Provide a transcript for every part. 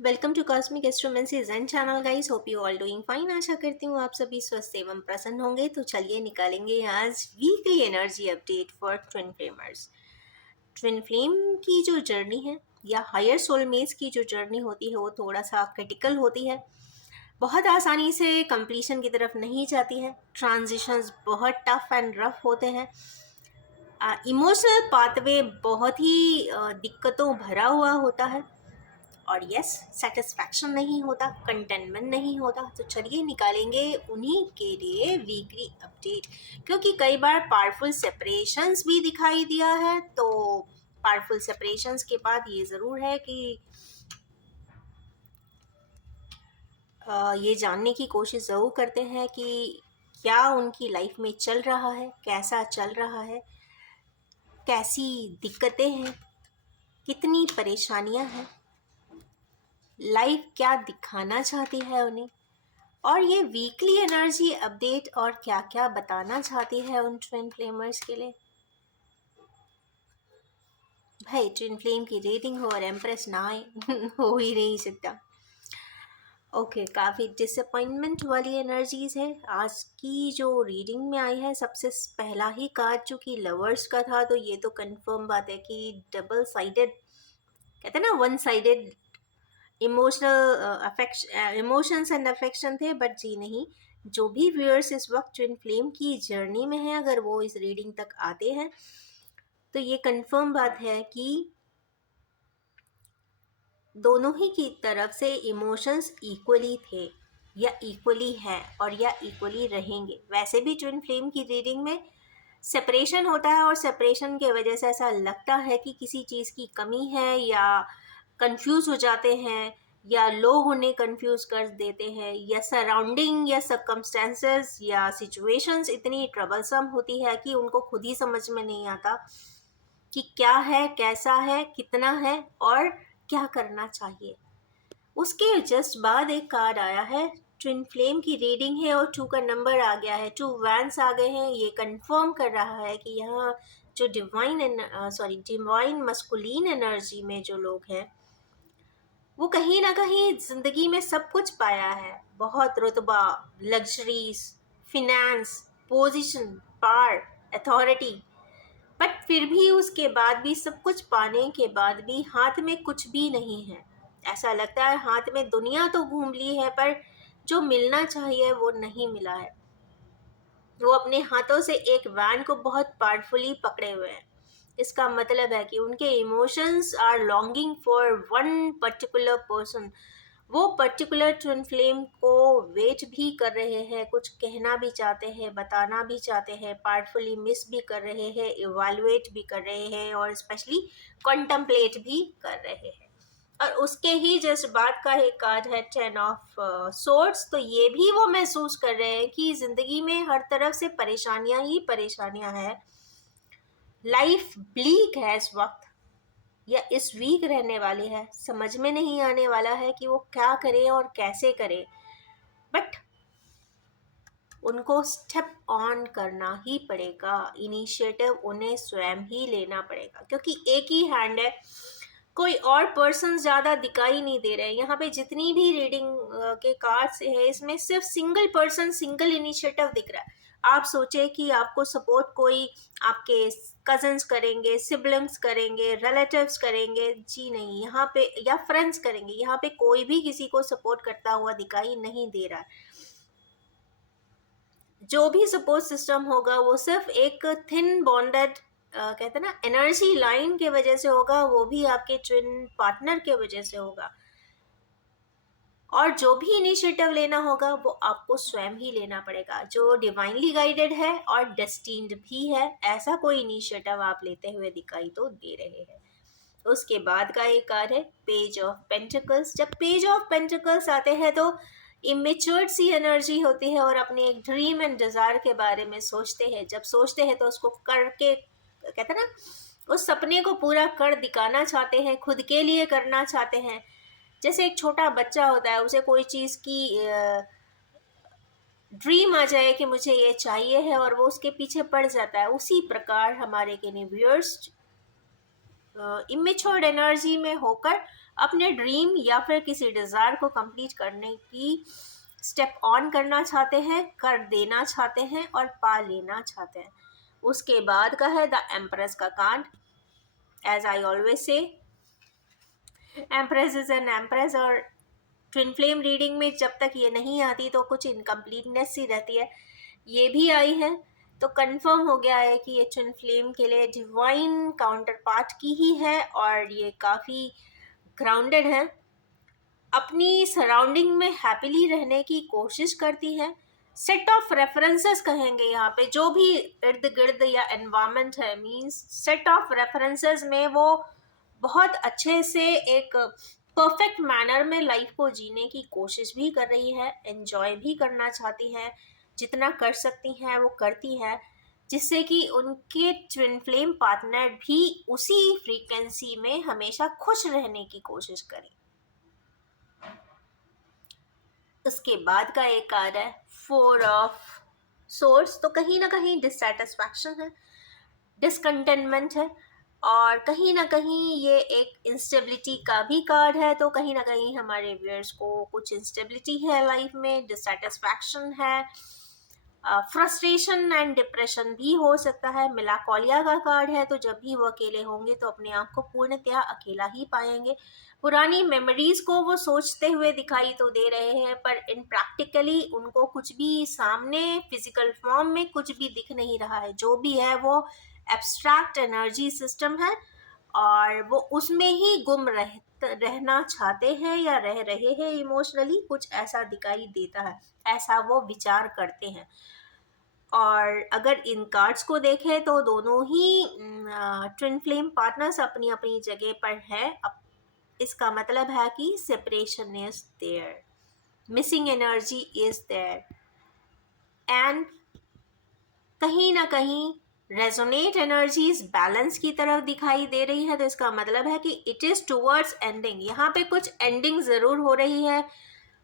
Welcome to cosmic astromancy zen channel guys. Hope you all doing fine. आशा करती हूँ आप सभी स्वस्थ एवं प्रसन्न होंगे। तो चलिए निकालेंगे आज weekly energy update for twin flamers. Twin flame की जो जर्नी है या हायर सोलमेट्स की जो जर्नी होती है वो थोड़ा सा क्रिटिकल होती है। बहुत आसानी से कंप्लीशन की तरफ नहीं जाती है। ट्रांजिशंस बहुत टफ एंड रफ होते हैं। इमोशनल पाथवे बहुत ही दिक्कतों भरा हुआ होता है। और यस, सेटिस्फैक्शन नहीं होता, कंटेनमेंट नहीं होता। तो चलिए निकालेंगे उन्हीं के लिए वीकली अपडेट, क्योंकि कई बार पावरफुल सेपरेशंस भी दिखाई दिया है। तो पावरफुल सेपरेशंस के बाद ये ज़रूर है कि ये जानने की कोशिश ज़रूर करते हैं कि क्या उनकी लाइफ में चल रहा है, कैसा चल रहा है, कैसी दिक्कतें हैं, कितनी परेशानियां हैं, लाइफ क्या दिखाना चाहती है उन्हें, और ये वीकली एनर्जी अपडेट और क्या क्या बताना चाहती है उन ट्विन फ्लेमर्स के लिए। भाई ट्विन फ्लेम की रेटिंग हो और एम्प्रेस ना आए हो ही नहीं सकता। ओके, काफ़ी डिसअपॉइंटमेंट वाली एनर्जीज है आज की जो रीडिंग में आई है। सबसे पहला ही कार्ड जो कि लवर्स का था, तो ये तो कंफर्म बात है कि डबल साइडेड, कहते हैं ना, one sided emotions and affection थे। बट जी नहीं, जो भी व्यूअर्स इस वक्त ट्विन फ्लेम की जर्नी में है, अगर वो इस रीडिंग तक आते हैं तो ये कंफर्म बात है कि दोनों ही की तरफ से इमोशंस इक्वली थे या इक्वली हैं और या इक्वली रहेंगे। वैसे भी ट्विन फ्लेम की रीडिंग में सेपरेशन होता है और सेपरेशन के वजह से ऐसा लगता है कि किसी चीज़ की कमी है या कंफ्यूज हो जाते हैं या लोग उन्हें कंफ्यूज कर देते हैं या सराउंडिंग या सर्कमस्टेंसेस या सिचुएशंस इतनी ट्रबलसम होती है कि उनको खुद ही समझ में नहीं आता कि क्या है, कैसा है, कितना है और क्या करना चाहिए। उसके जस्ट बाद एक कार्ड आया है, ट्विन फ्लेम की रीडिंग है और 2 का नंबर आ गया है, 2 वैंस आ गए हैं। ये कंफर्म कर रहा है कि यहाँ जो डिवाइन मस्कुलिन एनर्जी में जो लोग हैं वो कहीं ना कहीं जिंदगी में सब कुछ पाया है। बहुत रुतबा, luxuries, finance, position, power, authority, but फिर भी उसके बाद भी, सब कुछ पाने के बाद भी हाथ में कुछ भी नहीं है। ऐसा लगता है हाथ में दुनिया तो घूम ली है पर जो मिलना चाहिए वो नहीं मिला है। वो अपने हाथों से एक वैन को बहुत पावरफुली पकड़े हुए हैं। इसका मतलब है कि उनके emotions are longing for one particular person. वो पर्टिकुलर ट्विन फ्लेम को वेट भी कर रहे हैं, कुछ कहना भी चाहते हैं, बताना भी चाहते हैं, पार्टफुली मिस भी कर रहे हैं, इवैल्यूएट भी कर रहे हैं और स्पेशली कॉन्टम्पलेट भी कर रहे हैं। और उसके ही जस्ट बाद का एक कार्ड है 10 ऑफ सोर्ड्स। तो ये भी वो महसूस कर रहे हैं कि ज़िंदगी में हर तरफ से परेशानियां ही परेशानियां हैं। लाइफ ब्लीक है इस वक्त या इस वीक रहने वाली है। समझ में नहीं आने वाला है कि वो क्या करें और कैसे करें। बट उनको स्टेप ऑन करना ही पड़ेगा, इनिशिएटिव उन्हें स्वयं ही लेना पड़ेगा, क्योंकि एक ही हैंड है, कोई और पर्सन ज़्यादा दिखाई नहीं दे रहे हैं। यहाँ पे जितनी भी रीडिंग के कार्ड्स है इसमें सिर्फ सिंगल पर्सन, सिंगल इनिशिएटिव दिख रहा है। आप सोचे कि आपको सपोर्ट कोई आपके कजन्स करेंगे, सिबलिंग्स करेंगे, रिलेटिव्स करेंगे, जी नहीं, यहाँ पे या फ्रेंड्स करेंगे। यहाँ पे कोई भी किसी को सपोर्ट करता हुआ दिखाई नहीं दे रहा है। जो भी सपोर्ट सिस्टम होगा वो सिर्फ एक थिन बॉन्डेड, कहते हैं ना, एनर्जी लाइन के वजह से होगा, वो भी आपके ट्विन पार्टनर के वजह से होगा। और जो भी इनिशिएटिव लेना होगा वो आपको स्वयं ही लेना पड़ेगा, जो डिवाइनली गाइडेड है और डेस्टिन्ड भी है। ऐसा कोई इनिशिएटिव आप लेते हुए दिखाई तो दे रहे हैं। उसके बाद का एक कार्ड है पेज ऑफ पेंटिकल्स। जब पेज ऑफ पेंटिकल्स आते हैं तो इमेच्योर्ड सी एनर्जी होती है और अपने एक ड्रीम एंड डिज़ायर के बारे में सोचते हैं। जब सोचते हैं तो उसको करके, कहते हैं ना, उस सपने को पूरा कर दिखाना चाहते हैं, खुद के लिए करना चाहते हैं। जैसे एक छोटा बच्चा होता है, उसे कोई चीज़ की ड्रीम आ जाए कि मुझे ये चाहिए है और वो उसके पीछे पड़ जाता है। उसी प्रकार हमारे के व्यूअर्स इमेच्योर्ड एनर्जी में होकर अपने ड्रीम या फिर किसी डिज़ायर को कंप्लीट करने की स्टेप ऑन करना चाहते हैं, कर देना चाहते हैं और पा लेना चाहते हैं। उसके बाद का है द एम्प्रेस का card. As I always say, empress is an empress, और ट्विन फ्लेम रीडिंग में जब तक ये नहीं आती तो कुछ इनकम्प्लीटनेस सी रहती है। ये भी आई है तो कंफर्म हो गया है कि ये ट्विन फ्लेम के लिए डिवाइन काउंटर पार्ट की ही है, और ये काफ़ी ग्राउंडेड है, अपनी सराउंडिंग में हैप्पीली रहने की कोशिश करती है। सेट ऑफ रेफरेंसेस कहेंगे यहाँ पे, जो भी इर्द गिर्द या एनवायरनमेंट है, मींस सेट ऑफ रेफरेंसेस में वो बहुत अच्छे से एक परफेक्ट मैनर में लाइफ को जीने की कोशिश भी कर रही है, एंजॉय भी करना चाहती हैं, जितना कर सकती हैं वो करती हैं, जिससे कि उनके ट्विन फ्लेम पार्टनर भी उसी फ्रीक्वेंसी में हमेशा खुश रहने की कोशिश करें। उसके बाद का एक कार्ड है 4 ऑफ सोर्स। तो कहीं ना कहीं डिससेटिस्फैक्शन है, डिसकंटेनमेंट है, और कहीं ना कहीं ये एक इंस्टेबिलिटी का भी कार्ड है। तो कहीं ना कहीं हमारे व्यूअर्स को कुछ इंस्टेबिलिटी है लाइफ में, डिससेटिस्फैक्शन है, फ्रस्ट्रेशन एंड डिप्रेशन भी हो सकता है। मिलाकोलिया का कार्ड है, तो जब भी वो अकेले होंगे तो अपने आप को पूर्णतया अकेला ही पाएंगे। पुरानी मेमोरीज को वो सोचते हुए दिखाई तो दे रहे हैं, पर इन प्रैक्टिकली उनको कुछ भी सामने फिजिकल फॉर्म में कुछ भी दिख नहीं रहा है। जो भी है वो एब्स्ट्रैक्ट एनर्जी सिस्टम है, और वो उसमें ही गुम रहना चाहते हैं या रह रहे हैं इमोशनली, कुछ ऐसा दिखाई देता है, ऐसा वो विचार करते हैं। और अगर इन कार्ड्स को देखें तो दोनों ही ट्विन फ्लेम पार्टनर्स अपनी अपनी जगह पर है। इसका मतलब है कि separation is there, missing energy is there, and कहीं ना कहीं रेजोनेट एनर्जीज बैलेंस की तरफ दिखाई दे रही है। तो इसका मतलब है कि इट इज़ टूवर्ड्स एंडिंग, यहाँ पे कुछ एंडिंग ज़रूर हो रही है,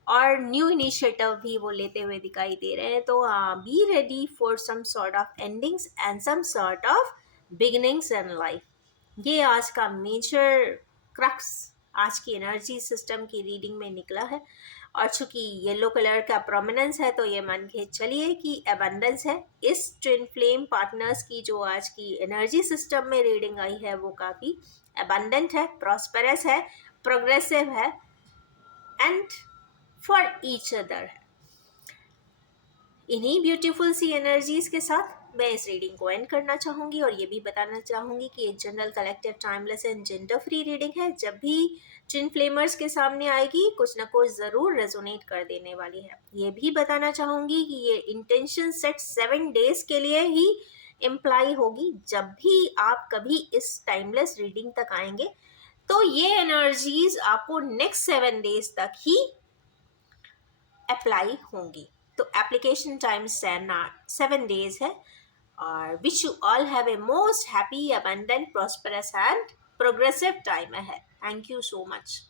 और न्यू इनिशिएटिव भी वो लेते हुए दिखाई दे रहे हैं। तो be ready for some sort of endings and some sort of beginnings in life. ये आज का मेजर क्रक्स आज की एनर्जी सिस्टम की रीडिंग में निकला है। और चूंकि येलो कलर का प्रोमिनेंस है तो ये मान के चलिए कि एबंडेंस है। इस ट्विन फ्लेम पार्टनर्स की जो आज की एनर्जी सिस्टम में रीडिंग आई है वो काफ़ी एबंडेंट है, प्रॉस्पेरस है, प्रोग्रेसिव है, एंड फॉर ईच अदर है। इन्हीं ब्यूटीफुल सी एनर्जीज के साथ मैं इस रीडिंग को एंड करना चाहूँगी, और ये भी बताना चाहूँगी कि एक general collective timeless and gender free reading है। जब भी ट्विन फ्लेमर्स के सामने आएगी कुछ ना कुछ ज़रूर रेजोनेट कर देने वाली है। ये भी बताना चाहूँगी कि ये इंटेंशन सेट 7 डेज के लिए ही इम्प्लाई होगी। जब भी आप कभी इस टाइमलेस रीडिंग तक आएंगे तो ये एनर्जीज आपको नेक्स्ट 7 डेज तक ही अप्लाई होंगी। तो एप्लीकेशन टाइम 7 डेज है, और wish you all have a most happy, abundant, prosperous and progressive time ahead. Thank you so much.